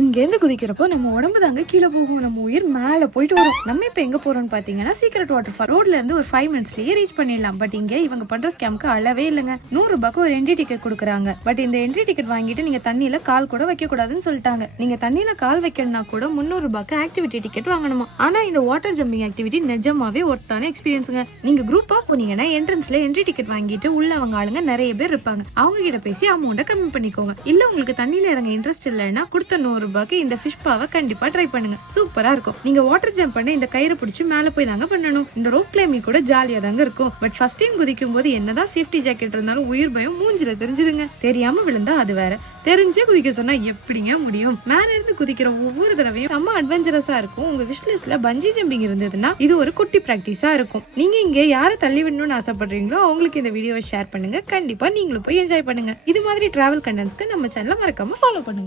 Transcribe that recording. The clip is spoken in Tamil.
இங்க இருந்து குதிக்கிறப்போ நம்ம உடம்பு தாங்க கீழே போகும், நம்ம உயிர் மேல போயிட்டு வரும். நம்ம இப்ப எங்க போறோம்னு பாத்தீங்கன்னா சீக்ரெட் வாட்டர்ஃபால். ரோட்ல இருந்து ஒரு 5 மினிட்ஸ்லயே ரீச் பண்ணிடலாம். பட் இங்க இவங்க பண்ற ஸ்கேம்க்கு அளவே இல்லங்க. 100 ரூபாய்க்கு ஒரு என்ட்ரி டிக்கெட் கொடுக்குறாங்க. பட் இந்த என்ட்ரி டிக்கெட் வாங்கிட்டு நீங்க தண்ணியில கால் கூட வைக்க கூடாதுன்னு சொல்லிட்டாங்க. நீங்க தண்ணியில கால் வைக்கணும்னா கூட 300 ரூபாய்க்கு ஆக்டிவிட்டி டிக்கெட் வாங்கணுமா. ஆனா இந்த வாட்டர் ஜம்பிங் ஆக்டிவிட்டி நிஜமாவே ஒர்த்தான எக்ஸ்பீரியன்ஸுங்க. நீங்க குரூப்பா போனீங்கன்னா என்ட்ரன்ஸ்ல என்ட்ரி டிக்கெட் வாங்கிட்டு உள்ள அவங்க ஆளுங்க நிறைய பேர் இருப்பாங்க. அவங்க கிட்ட பேசி அமௌண்ட கம்மி பண்ணிக்கோங்க. இல்ல உங்களுக்கு தண்ணியில இறங்க இன்ட்ரெஸ்ட் இல்லைன்னா கொடுத்த 100 ரூபாய்க்கு இந்த ஃபிஷ் பாவை கண்டிப்பா ட்ரை பண்ணுங்க. சூப்பரா இருக்கும். நீங்க வாட்டர் ஜம்ப் பண்ண இந்த கயிறு பிடிச்சி மேல போய் தாங்க பண்ணணும். இந்த ரோப் கிளைம்பிங் கூட ஜாலியா தாங்க இருக்கும். பட் ஃபர்ஸ்ட் டைம் குதிக்கும் போது என்னதான் சேஃப்டி ஜாக்கெட் இருந்தாலும் உயிர் பயம் மூஞ்சில தெரிஞ்சுதுங்க. தெரியாம விழுந்தா அது வேற, தெரிஞ்சே குதிக்க சொன்னா எப்படிங்க முடியும். மேல இருந்து குதிக்கிற ஒவ்வொரு தடவையும் செம்ம அட்வென்ச்சரஸா இருக்கும். உங்க விஷ் லிஸ்ட்ல பஞ்சி ஜம்பிங் இருந்ததுன்னா இது ஒரு குட்டி பிராக்டிஸா இருக்கும். நீங்க இங்க யாரை தள்ளி விடணும்னு ஆசைப்படுறீங்களோ அவங்களுக்கு இந்த வீடியோவை ஷேர் பண்ணுங்க. கண்டிப்பா நீங்களும் போய் என்ஜாய் பண்ணுங்க. இது மாதிரி டிராவல் கண்டென்ட்ஸ்க்கு நம்ம சேனலை மறக்காம ஃபாலோ பண்ணுங்க.